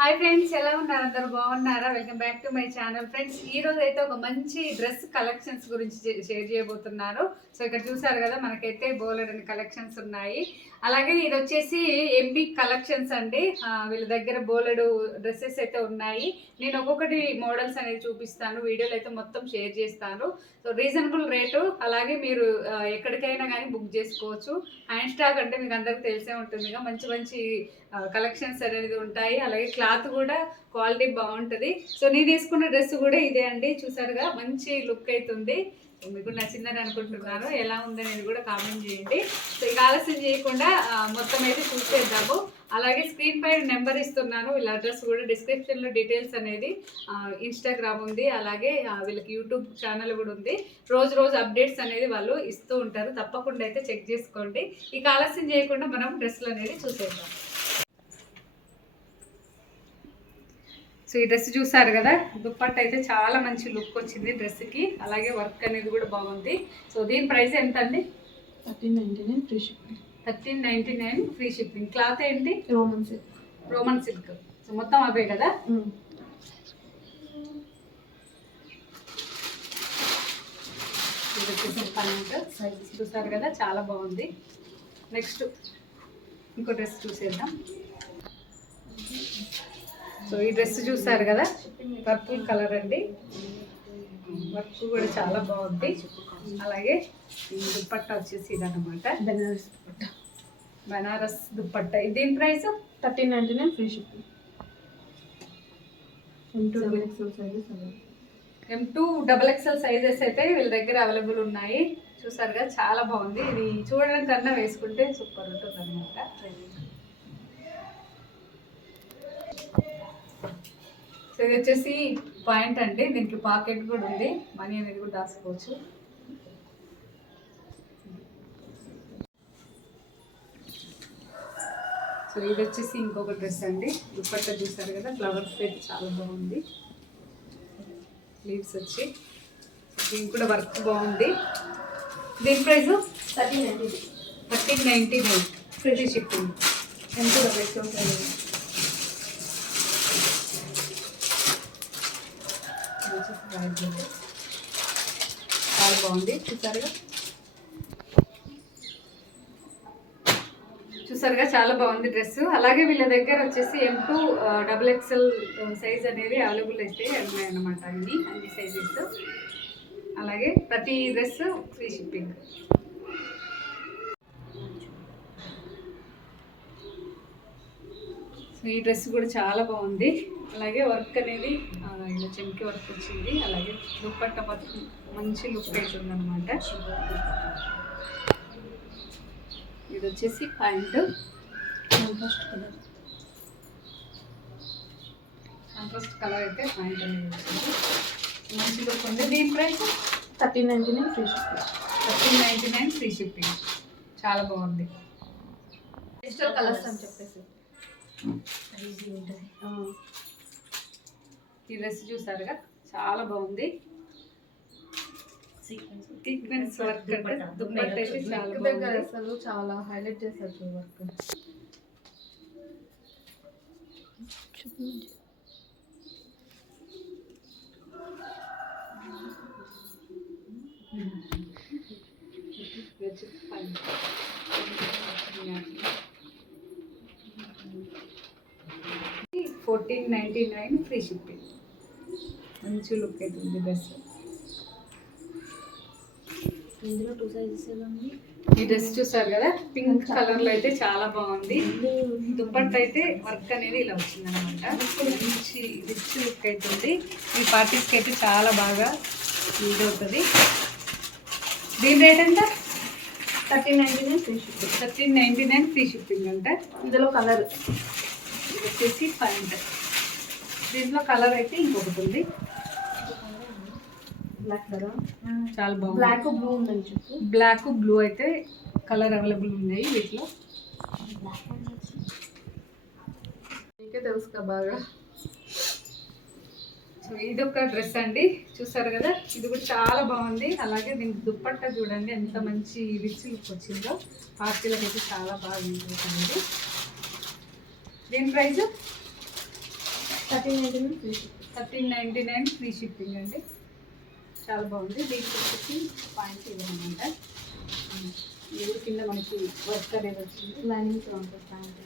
Hi friends ఎలా ఉన్నారు? అందరు బాగున్నారా? Welcome back to my channel friends ఈ రోజు అయితే ఒక మంచి డ్రెస్ కలెక్షన్స్ గురించి షేర్ చేయబోతున్నాను సో ఇక్కడ చూసారు కదా మనకైతే బోలెడని కలెక్షన్స్ ఉన్నాయి. అలాగే ఇది వచ్చేసి ఎంబీ కలెక్షన్స్ అండి. వీళ్ళ దగ్గర బోలెడు డ్రెస్సెస్ అయితే ఉన్నాయి. నేను ఒక్కొక్కటి మోడల్స్ అనేది చూపిస్తాను. వీడియోలు అయితే మొత్తం షేర్ చేస్తాను. సో రీజనబుల్ రేటు అలాగే మీరు ఎక్కడికైనా కానీ బుక్ చేసుకోవచ్చు. హ్యాండ్ స్టాక్ అంటే మీకు అందరికీ తెలిసే ఉంటుందిగా. మంచి మంచి కలెక్షన్స్ అనేది ఉంటాయి. అలాగే క్లాత్ కూడా క్వాలిటీ బాగుంటుంది. సో నేను తీసుకున్న డ్రెస్ కూడా ఇదే అండి. చూసారుగా మంచి లుక్ అవుతుంది మీకు నచ్చిందని అనుకుంటున్నాను. ఎలా ఉందనేది కూడా కామెంట్ చేయండి. సో ఇక ఆలస్యం చేయకుండా మొత్తం అయితే చూసేద్దాము అలాగే స్క్రీన్ పై నెంబర్ ఇస్తున్నాను. వీళ్ళ అడ్రస్ కూడా డిస్క్రిప్షన్లో డీటెయిల్స్ అనేది ఇన్స్టాగ్రామ్ ఉంది. అలాగే వీళ్ళకి యూట్యూబ్ ఛానల్ కూడా ఉంది. రోజు రోజు అప్డేట్స్ అనేది వాళ్ళు ఇస్తూ ఉంటారు. తప్పకుండా అయితే చెక్ చేసుకోండి. ఇక ఆలస్యం చేయకుండా మనం డ్రెస్సులు అనేది చూసేద్దాం. సో ఈ డ్రెస్ చూసారు కదా? దుప్పట్ అయితే చాలా మంచి లుక్ వచ్చింది డ్రెస్కి అలాగే వర్క్ అనేది కూడా బాగుంది. సో దీని ప్రైస్ ఎంత అండి thirteen ninety nine free shipping. Thirteen ninety nine free shipping. Cloth ఏంటి? Roman silk. Roman silk. So మొత్తం అవే కదా? చూసారు కదా? చాలా బాగుంది. నెక్స్ట్ ఇంకో డ్రెస్ చూసేద్దాం. సో ఈ డ్రెస్ చూసారు కదా? పర్పుల్ కలర్ అండి. వర్క్ కూడా చాలా బాగుంది. అలాగే ఈ దుప్పట్ట వచ్చేసి ఇదన్నమాట. బెనారస్ దుపట్టా బనారస్ దుప్పట్ట. దీని price? Thirteen ninety nine free shipping. అవి M to double XL sizes అయితే వీళ్ళ దగ్గర అవైలబుల్ ఉన్నాయి. చూసారుగా చాలా బాగుంది. ఇది చూడడం కన్నా వేసుకుంటే సూపర్ ఉంటుంది అనమాట సో ఇది వచ్చేసి పాయింట్ అండి దీనికి పాకెట్ కూడా ఉంది. మనీ అనేది కూడా దాచుకోవచ్చు. సో ఇది వచ్చేసి ఇంకొక డ్రెస్ అండి. దుప్పట్ట చూసారు కదా ఫ్లవర్స్ అయితే చాలా బాగుంది. లీవ్స్ వచ్చి. దీనికి కూడా వర్క్ బాగుంది. దీని price? Thirteen ninety. Thirteen ninety nine. Free shipping ఎంత? డబుల్ ఎక్స్ఎల్ చాలా బాగుంది చూసారుగా? చూసారుగా? చాలా బాగుంది డ్రెస్ అలాగే వీళ్ళ దగ్గర వచ్చేసి M to double XL size అనేది అవైలబుల్ అయితే ఉన్నాయి అన్నమాట అన్ని అన్ని సైజెస్ అలాగే ప్రతి డ్రెస్ ఫ్రీ షిప్పింగ్ సో ఈ డ్రెస్ కూడా చాలా బాగుంది. అలాగే వర్క్ అనేది ఇలా చెంకి వర్క్ వచ్చింది. అలాగే దుప్పట్ట మొత్తం మంచి లుక్ అవుతుంది అనమాట ఇది వచ్చేసి pant. First colour contrast colour అయితే ప్యాంట్ అనేది వచ్చింది. మంచి లుక్ ఉంది. దీని price? Thirteen ninety nine free shipping. Thirteen ninety nine free shipping. చాలా బాగుంది. డిజిటల్ కలర్స్ అని చెప్పేసి. ఆ. ఈ డ్రెస్ చూసారుగా? చాలా బాగుంది. సీక్వెన్స్ వర్క్ అయితే చాలా దగ్గర బాగుంది. అసలు చాలా హైలైట్ చేస్తారు work fourteen ninety nine free shipping మంచి లుక్ అవుతుంది డ్రెస్ ఇందులో టూ సైజెస్ ఉంది ఈ డ్రెస్ చూసారు కదా? పింక్ కలర్లో అయితే చాలా బాగుంది. దుప్పట్ట అయితే వర్క్ అనేది ఇలా వచ్చింది అనమాట మంచి రిచ్ లుక్ అవుతుంది ఈ పార్టీస్కి అయితే చాలా బాగా యూజ్ అవుతుంది. దీని రేట్ ఎంత? Thirteen ninety nine free shipping. Thirteen ninety nine free shipping అంట. ఇందులో కలర్ ఇది వచ్చేసి ప్యాంట్. దీంట్లో కలర్ అయితే ఇంకొకటి ఉంది. చాలా బాగుంది. బ్లాక్ బ్లూ ఉందని చెప్పు. బ్లాక్ బ్లూ అయితే కలర్ అవైలబుల్ ఉన్నాయి వీటిలో. నీకే తెలుసు కదా బాగా. సో ఇది ఒక డ్రెస్ అండి. చూసారు కదా? ఇది కూడా చాలా బాగుంది. అలాగే దీనికి దుప్పట్ట చూడండి ఎంత మంచి రిచ్ లుక్ వచ్చిందో. పార్టీలకు అయితే చాలా బాగా అవుతుంది దీని price? Thirteen ninety nine thirteen ninety nine free shipping అండి. చాలా బాగుంది. దీనికి వచ్చేసి పాయింట్ ఇవ్వనమాట ఇది కింద మనకి వర్క్ అనేది వచ్చింది. లైనింగ్స్ ఉంటుంది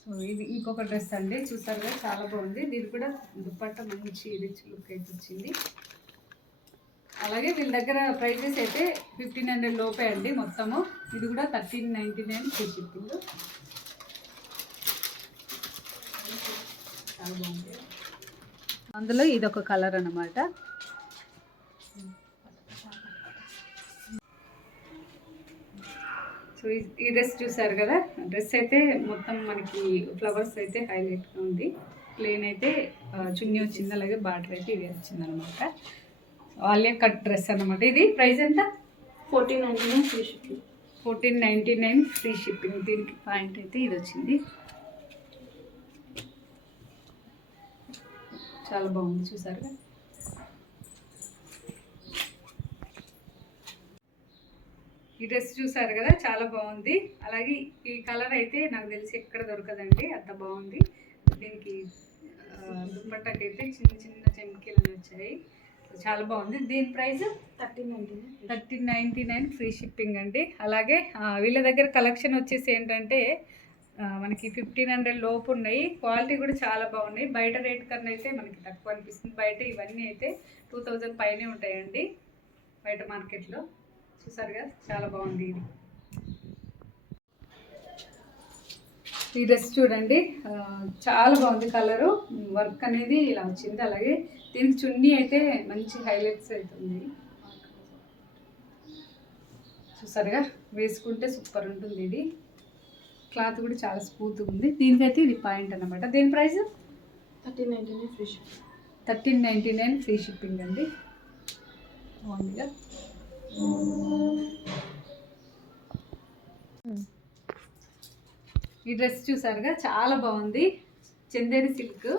సో ఇది ఇంకొక డ్రెస్ అండి. చూసారు కదా చాలా బాగుంది. దీని కూడా దుప్పట్ట మంచి రిచ్ లుక్ అయితే వచ్చింది. అలాగే వీళ్ళ దగ్గర ప్రైజెస్ అయితే ఫిఫ్టీన్ హండ్రెడ్ లోపే అండి మొత్తము. ఇది కూడా thirteen ninety nine free shipping అందులో ఇది ఒక కలర్ అన్నమాట. సో ఈ- డ్రెస్ చూసారు కదా? డ్రెస్ అయితే మొత్తం మనకి ఫ్లవర్స్ అయితే హైలైట్గా ఉంది. ప్లేన్ అయితే చున్నీ వచ్చింది అలాగే బార్డర్ అయితే ఇది వచ్చింది అనమాట ఆలియా కట్ డ్రెస్ అన్నమాట. ఇది ప్రైస్ ఎంత? Fourteen ninety nine free shipping. Fourteen ninety nine free shipping. దీనికి పాయింట్ అయితే ఇది వచ్చింది. చాలా బాగుంది చూసారు కదా? ఈ డ్రెస్ చూసారు కదా చాలా బాగుంది. అలాగే ఈ కలర్ అయితే నాకు తెలిసి ఎక్కడ దొరకదండి అంత బాగుంది. దీనికి ఆ, దుప్పట్టకైతే చిన్న చిన్న చెమ్కీలు వచ్చాయి. చాలా బాగుంది. దీని price? Thirteen ninety nine. Thirteen ninety nine free shipping అండి. అలాగే వీళ్ళ దగ్గర కలెక్షన్ వచ్చేసి ఏంటంటే మనకి ఫిఫ్టీన్ హండ్రెడ్ లోపు ఉన్నాయి. క్వాలిటీ కూడా చాలా బాగున్నాయి. బయట రేట్ కన్నా అయితే మనకి తక్కువ అనిపిస్తుంది. బయట ఇవన్నీ అయితే టూ థౌజండ్ పైనే ఉంటాయండి బయట మార్కెట్లో చూసారుగా చాలా బాగుంది ఇది. ఈ డ్రెస్ చూడండి. చాలా బాగుంది కలరు. వర్క్ అనేది ఇలా వచ్చింది. అలాగే దీనికి చున్నీ అయితే మంచి హైలైట్స్ అవుతుంది చూసారుగా? వేసుకుంటే సూపర్ ఉంటుంది ఇది. క్లాత్ కూడా చాలా స్మూత్ ఉంది. దీనికైతే ఇది పాయింట్ అన్నమాట. దీని price? Thirteen ninety nine free shipping thirteen ninety nine free shipping అండి. బాగుందిగా ఈ డ్రెస్ చూసారుగా? చాలా బాగుంది. చందేరి సిల్క్.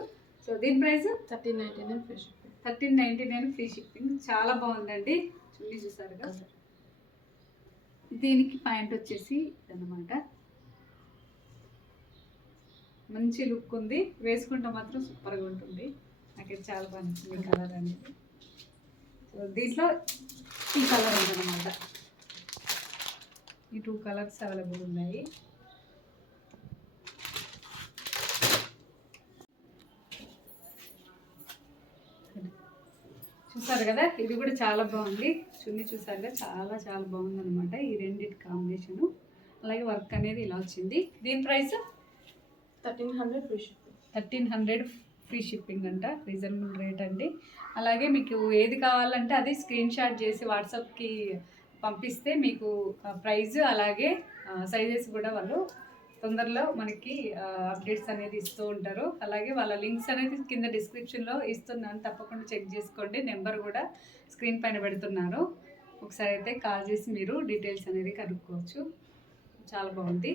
సో దీని price? Thirteen ninety nine free shipping. Thirteen ninety nine free shipping. చాలా బాగుందండి. చున్నీ చూసారుగా? దీనికి పాయింట్ వచ్చేసి అన్నమాట మంచి లుక్ ఉంది. వేసుకుంటే మాత్రం సూపర్గా ఉంటుంది. నాకైతే చాలా బాగా నచ్చింది కలర్ అనేది. సో దీంట్లో ఈ కలర్ ఉందన్నమాట. ఈ టూ కలర్స్ అవైలబుల్ ఉన్నాయి. చూసారు కదా? ఇది కూడా చాలా బాగుంది. చున్నీ చూసారు కదా? చాలా చాలా బాగుంది అనమాట ఈ రెండింటి కాంబినేషను అలాగే వర్క్ అనేది ఇలా వచ్చింది. దీని price thirteen hundred free shipping. Thirteen hundred free shipping అంట రీజనబుల్ రేట్ అండి. అలాగే మీకు ఏది కావాలంటే అది స్క్రీన్ షాట్ చేసి వాట్సాప్కి పంపిస్తే మీకు ప్రైజ్ అలాగే సైజెస్ కూడా వాళ్ళు తొందరలో మనకి అప్డేట్స్ అనేది ఇస్తూ ఉంటారు. అలాగే వాళ్ళ లింక్స్ అనేది కింద డిస్క్రిప్షన్లో ఇస్తున్నాను. తప్పకుండా చెక్ చేసుకోండి. నెంబర్ కూడా స్క్రీన్ పైన పెడుతున్నారు. ఒకసారి అయితే కాల్ చేసి మీరు డీటెయిల్స్ అనేది కనుక్కోవచ్చు. చాలా బాగుంది.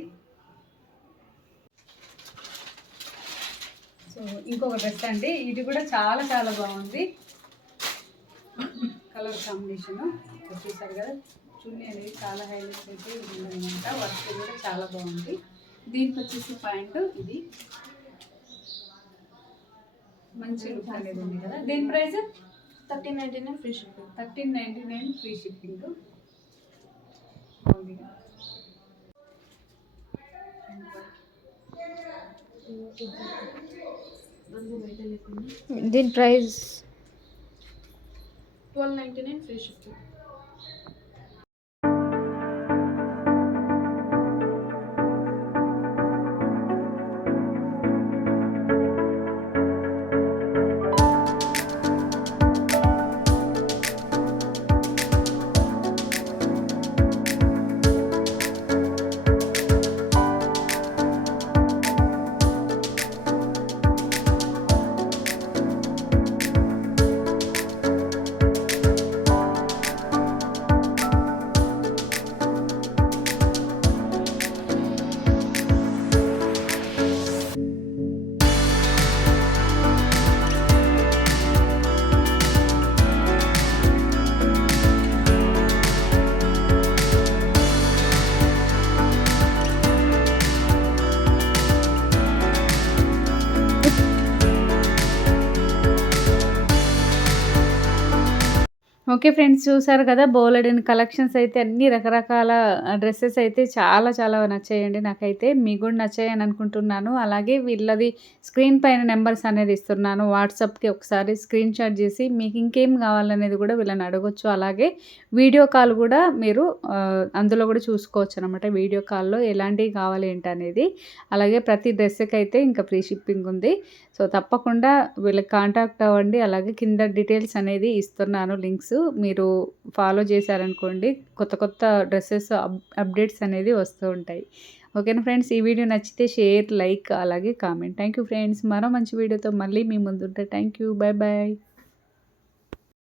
సో ఇంకొక డ్రెస్ అండి. ఇది కూడా చాలా చాలా బాగుంది. Colour combination. చూసారు కదా చున్నీ అనేది చాలా హైలైట్స్ అయితే ఉందన్నమాట. వర్క్ కూడా చాలా బాగుంది. దీనికి వచ్చేసి పాయింట్ ఇది. మంచి లుక్ అనేది ఉంది కదా. దీని price? Thirteen ninety nine free shipping. Thirteen ninety nine free shipping. దీని price twelve ninety nine free shipping okay friends చూసారు కదా? బోలెడన్ కలెక్షన్స్ అయితే అన్ని రకరకాల డ్రెస్సెస్ అయితే చాలా చాలా నచ్చాయండి నాకైతే. మీకు కూడా నచ్చాయని అనుకుంటున్నాను. అలాగే వీళ్ళది స్క్రీన్ పైన నెంబర్స్ అనేది ఇస్తున్నాను. వాట్సాప్కి ఒకసారి స్క్రీన్ షాట్ చేసి మీకు ఇంకేం కావాలనేది కూడా వీళ్ళని అడగొచ్చు. అలాగే వీడియో కాల్ కూడా మీరు అందులో కూడా చూసుకోవచ్చు అనమాట వీడియో కాల్లో ఎలాంటివి కావాలి ఏంటి అనేది అలాగే ప్రతి డ్రెస్కి అయితే ఇంకా ఫ్రీ షిప్పింగ్ ఉంది. సో తప్పకుండా వీళ్ళకి కాంటాక్ట్ అవ్వండి. అలాగే కింద డీటెయిల్స్ అనేది ఇస్తున్నాను లింక్స్. మీరు ఫాలో చేశారనుకోండి కొత్త కొత్త డ్రెస్సెస్ అప్డేట్స్ అనేది వస్తూ ఉంటాయి. ఓకేనా ఫ్రెండ్స్ ఈ వీడియో నచ్చితే షేర్ లైక్ అలాగే కామెంట్ థ్యాంక్ యూ ఫ్రెండ్స్ మరో మంచి వీడియోతో మళ్ళీ మీ ముందుంటే. Thank you bye bye